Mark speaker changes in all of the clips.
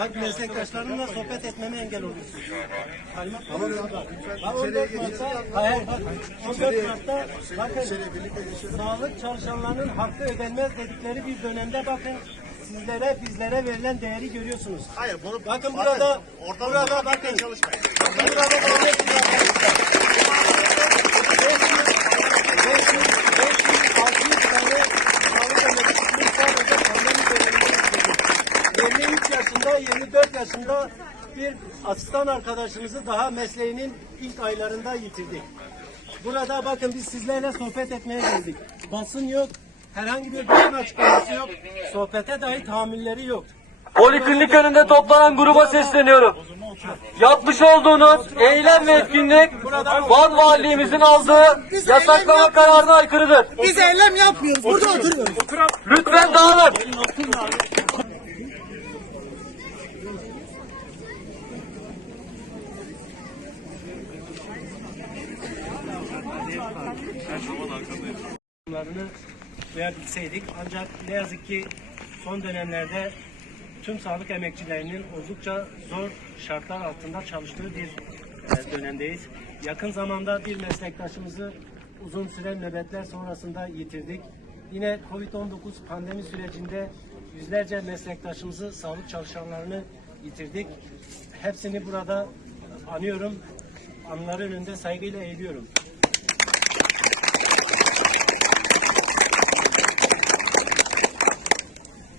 Speaker 1: Bak meslektaşlarımla sohbet etmeme engel oluyorsun. Kaymak tamam. Bak 14 Mart'ta, hayır bak 14 Mart'ta bakın sağlık çalışanlarının hakkı ödenmez dedikleri bir dönemde bakın sizlere bizlere verilen değeri görüyorsunuz.
Speaker 2: Hayır bunu
Speaker 1: Bakın burada burada bakın.
Speaker 2: çalışmayın.
Speaker 1: bakın. Burada görüyorsunuz yaşında, 24 yaşında bir asistan arkadaşımızı daha mesleğinin ilk aylarında yitirdik. Burada bakın biz sizlerle sohbet etmeye geldik. Basın yok, herhangi bir basın açıklaması yok, sohbete dahi tahammülleri yok.
Speaker 3: Poliklinik önünde toplanan gruba sesleniyorum. Yapmış olduğunuz eylem ve etkinlik Van Valiliğimizin aldığı yasaklama kararına aykırıdır.
Speaker 4: Biz eylem yapmıyoruz. Burada oturuyoruz.
Speaker 3: Lütfen dağılın.
Speaker 1: Durumlarını duyabilseydik. Ancak ne yazık ki son dönemlerde tüm sağlık emekçilerinin oldukça zor şartlar altında çalıştığı bir e, dönemdeyiz. Yakın zamanda bir meslektaşımızı uzun süren nöbetler sonrasında yitirdik. Yine Covid-19 pandemi sürecinde yüzlerce meslektaşımızı, sağlık çalışanlarını yitirdik. Hepsini burada anıyorum. Anıları önünde saygıyla eğiliyorum.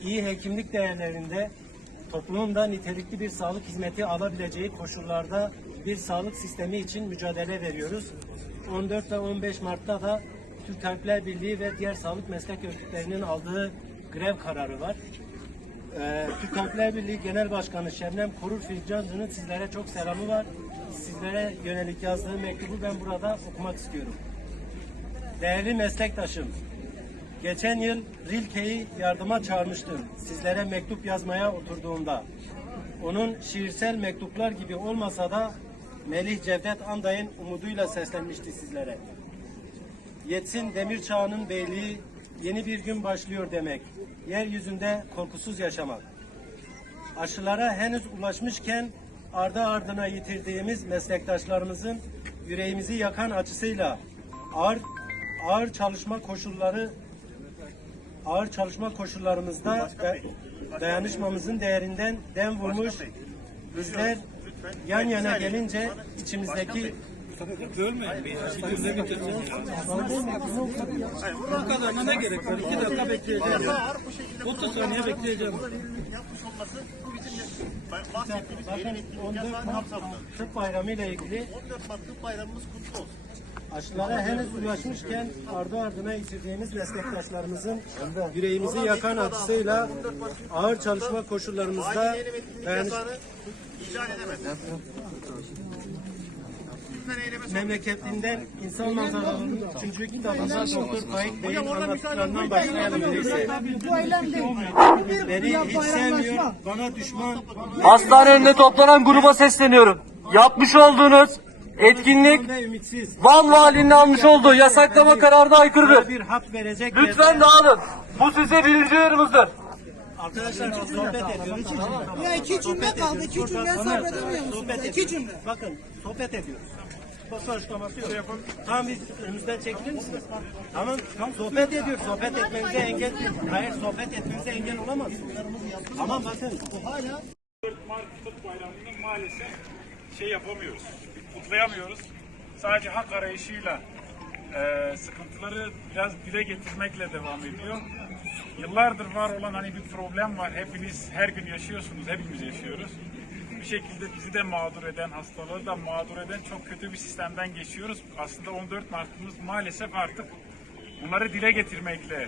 Speaker 1: İyi hekimlik değerlerinde toplumun da nitelikli bir sağlık hizmeti alabileceği koşullarda bir sağlık sistemi için mücadele veriyoruz. 14 ve 15 Mart'ta da Türk Tabipler Birliği ve diğer sağlık meslek örgütlerinin aldığı grev kararı var. Ee, Türk Tabipler Birliği Genel Başkanı Şebnem Korur Filcancı'nın sizlere çok selamı var. Sizlere yönelik yazdığı mektubu ben burada okumak istiyorum. Değerli meslektaşım, Geçen yıl Rilke'yi yardıma çağırmıştım. Sizlere mektup yazmaya oturduğumda. Onun şiirsel mektuplar gibi olmasa da Melih Cevdet Anday'ın umuduyla seslenmişti sizlere. Yetsin demir çağının beyliği yeni bir gün başlıyor demek. Yeryüzünde korkusuz yaşamak. Aşılara henüz ulaşmışken ardı ardına yitirdiğimiz meslektaşlarımızın yüreğimizi yakan acısıyla ağır ağır çalışma koşulları ağır çalışma koşullarımızda da- dayanışmamızın değerinden dem vurmuş bizler yan yana gelince içimizdeki
Speaker 4: Bu kadarına ne gerek var? İki dakika bekleyeceğim. 30 saniye bekleyeceğim.
Speaker 2: yapmış olması bu bizim bahsettiğimiz
Speaker 1: bakın
Speaker 2: eylem etkinlik
Speaker 1: 14
Speaker 2: yasağının
Speaker 1: Mart
Speaker 2: kapsamında.
Speaker 1: Tıp Bayramı ile ilgili
Speaker 2: 14 Mart Tıp Bayramımız kutlu olsun.
Speaker 1: Aşılara henüz ulaşmışken ardı ardına yitirdiğimiz meslektaşlarımızın yüreğimizi yakan acısıyla ağır çalışma koşullarımızda dayanış memleketinden insan manzaralarının üçüncü kitabında Doktor Faik Bey'in anlattıklarından başlayalım öyleyse.
Speaker 4: Bu
Speaker 1: Beni hiç sevmiyor, bana düşman.
Speaker 3: Hastane önünde toplanan gruba sesleniyorum. Yapmış olduğunuz etkinlik. Van Valiliğinin almış olduğu yasaklama kararına aykırıdır.
Speaker 1: Bir hak verecek.
Speaker 3: Lütfen dağılın. Bu size birinci uyarımızdır.
Speaker 1: Arkadaşlar sohbet ediyoruz.
Speaker 4: Ya iki cümle kaldı. İki cümle sabredemiyor musunuz?
Speaker 1: Sohbet
Speaker 4: İki cümle.
Speaker 1: Bakın sohbet ediyoruz. Basın açıklaması yok. Tamam biz önümüzden çekilir misiniz? Tamam, tamam sohbet ediyoruz. Sohbet etmenize engel Hayır sohbet etmenize engel olamaz. Ama bakın hala
Speaker 5: 4 Mart Tıp Bayramı'nı maalesef şey yapamıyoruz, kutlayamıyoruz. Sadece hak arayışıyla e, sıkıntıları biraz dile getirmekle devam ediyor. Yıllardır var olan hani bir problem var. Hepiniz her gün yaşıyorsunuz, hepimiz yaşıyoruz. Bir şekilde bizi de mağdur eden, hastaları da mağdur eden çok kötü bir sistemden geçiyoruz. Aslında 14 Mart'ımız maalesef artık bunları dile getirmekle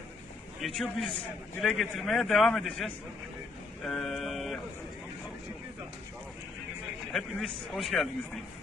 Speaker 5: geçiyor. Biz dile getirmeye devam edeceğiz. Ee, hepiniz hoş geldiniz diyeyim.